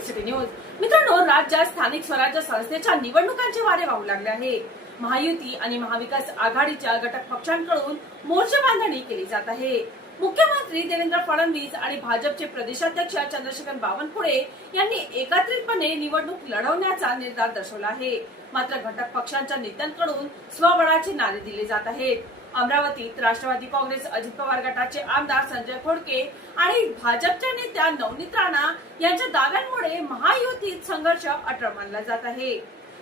City news मित्रांनो राज्यात स्थानिक स्वराज्य संस्थेच्या निवडणुकांचे वारे वाहू लागले आहे महायुती आणि महाविकास आघाडीच्या घटक पक्षांकडून मोर्चे बांधणी केली जात आहे. मुख्यमंत्री देवेंद्र फडणवीस आणि भाजपचे प्रदेशाध्यक्ष चंद्रशेखर बावनकुळे यांनी एकत्रितपणे निवडणूक लढवण्याचा निर्धार दर्शवला आहे. मात्र घटक पक्षांच्या नेत्यांकडून स्वबळाचे नारे दिले जात आहेत. अमरावतीत राष्ट्रवादी काँग्रेस अजित पवार गटाचे आमदार संजय खोडके आणि भाजपच्या नेत्या नवनीत राणा यांच्या दाव्यांमुळे महायुतीत संघर्ष अटळ मानला जात आहे.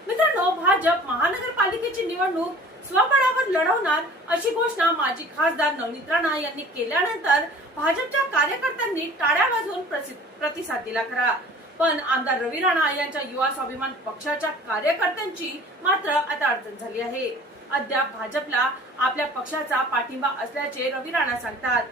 मित्रांनो भाजप महानगरपालिकेची निवडणूक स्वबळावर लढवणार अशी घोषणा माजी खासदार नवनीत राणा यांनी केल्यानंतर भाजपच्या कार्यकर्त्यांनी टाळ्या वाजवून प्रतिसाद दिला खरा. पण आमदार रवी राणा यांच्या युवा स्वाभिमान पक्षाच्या कार्यकर्त्यांची मात्र आता अडचण झाली आहे. अद्याप भाजपला आपल्या पक्षाचा पाठिंबा असल्याचे रवी राणा सांगतात.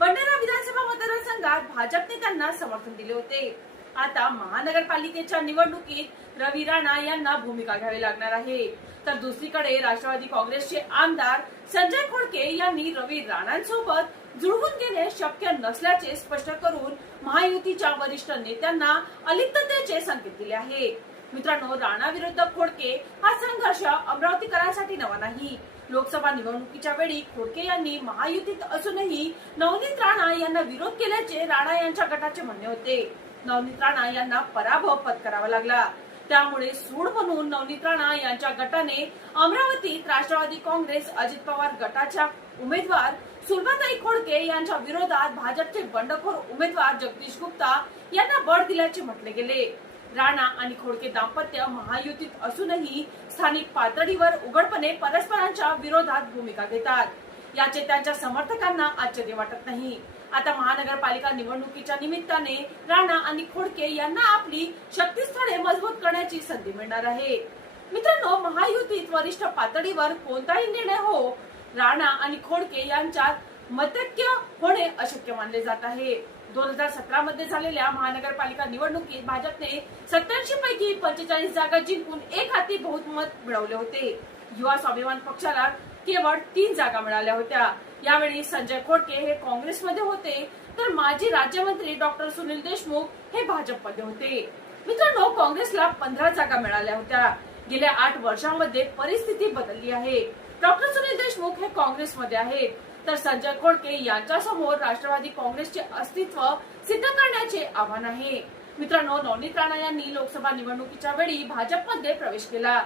भंडारा विधानसभा मतदारसंघात भाजपने त्यांना समर्थन दिले होते. आता महानगरपालिकेच्या निवडणुकीत रवी राणा यांना भूमिका घ्यावी लागणार आहे. तर दुसरीकडे राष्ट्रवादी काँग्रेसचे आमदार संजय खोडके यांनी रवी राणांसोबत जुळवून घेणे शक्य नसल्याचे स्पष्ट करून महायुतीच्या वरिष्ठ नेत्यांना अलिप्ततेचे संकेत दिले आहे मित्रांनो राणा विरुद्ध खोडके हा संघर्ष अमरावतीकरांसाठी नवा नाही. लोकसभा निवडणुकीच्या वेळी खोडके यांनी महायुतीत असूनही नवनीत राणा यांना विरोध केल्याचे राणा यांच्या गटाचे म्हणणे होते. नवनीत राणा यांना पराभव पत्करावा लागला. त्यामुळे सूड म्हणून नवनीत राणा यांच्या गटाने अमरावतीत राष्ट्रवादी काँग्रेस अजित पवार गटाच्या उमेदवार सुलभाताई खोडके यांच्या विरोधात भाजपचे बंडखोर उमेदवार जगदीश गुप्ता यांना बळ दिल्याचे म्हटले गेले. राणा आणि खोडके दाम्पत्य महायुतीत असूनही स्थानिक पातळीवर उघडपणे परस्परांच्या विरोधात भूमिका घेतात. याचे त्यांच्या समर्थकांना आश्चर्य वाटत नाही. आता महानगरपालिका निवडणुकीच्या निमित्ताने राणा आणि खोडके यांना आपली शक्तीस्थळे मजबूत करण्याची संधी मिळणार आहे. मित्रांनो महायुतीत वरिष्ठ पातळीवर कोणताही निर्णय हो राणा आणि खोडके यांच्यात मतक्य होणे अशक्य मानले जात आहे. दोन हजार सतरा मध्ये झालेल्या महानगरपालिका निवडणुकीत भाजपने सत्याऐंशी पैकी पंचेचाळीस जागा जिंकून एक हाती बहुमत मिळवले होते. युवा स्वाभिमान पक्षाला केवळ तीन जागा मिळाल्या होत्या. यावेळी संजय खोडके हे काँग्रेसमध्ये होते तर माजी राज्यमंत्री डॉक्टर सुनील देशमुख हे भाजपमध्ये होते. मित्रांनो काँग्रेसला पंधरा जागा मिळाल्या होत्या. गेल्या आठ वर्षांमध्ये परिस्थिती बदलली आहे. डॉक्टर सुनील देशमुख हे काँग्रेसमध्ये आहेत. तर संजय खोडके यांच्यासमोर राष्ट्रवादी काँग्रेसचे अस्तित्व सिद्ध करण्याचे आव्हान आहे. मित्रांनो नवनीत राणा यांनी लोकसभा निवडणुकीच्या वेळी भाजपमध्ये प्रवेश केला.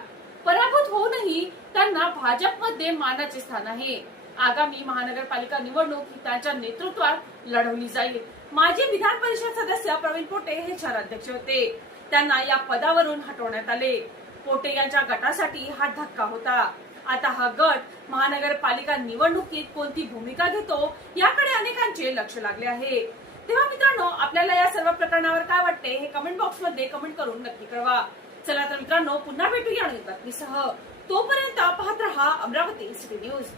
पराभूत होऊनही त्यांना भाजपमध्ये मानाचे स्थान आहे. आगामी महानगरपालिका निवडणूक ही त्यांच्या नेतृत्वात लढवली जाईल. माजी विधान परिषद सदस्य प्रवीण पोटे हे शहराध्यक्ष होते. त्यांना या पदावरून हटवण्यात आले. पोटे यांच्या गटासाठी हा धक्का होता. आता हा गट महानगरपालिका निवडणुकीत कोणती भूमिका घेतो याकडे अनेकांचे लक्ष लागले आहे. तेव्हा मित्रांनो आपल्याला या सर्व प्रकरणावर काय वाटते हे कमेंट बॉक्समध्ये कमेंट करून नक्की कळवा. चला तर मित्रांनो पुन्हा भेटूया बातमीसह तोपर्यंत पाहत रहा अमरावती सिटी न्यूज